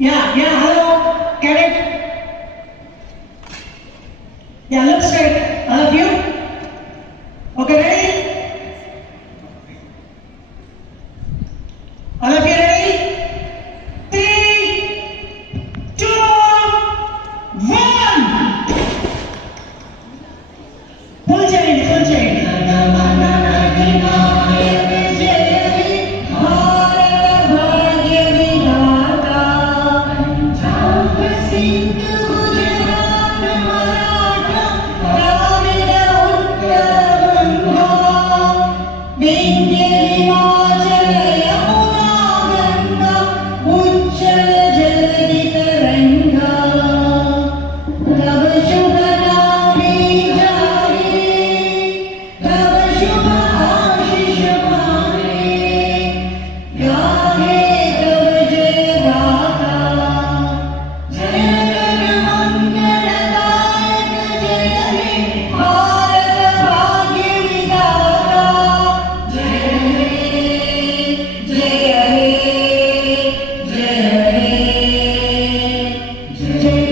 Yeah, hello, cadet. Yeah, look straight, all of you. Okay, ready? All of you ready? 3, 2, 1. Pull change, pull change. Jai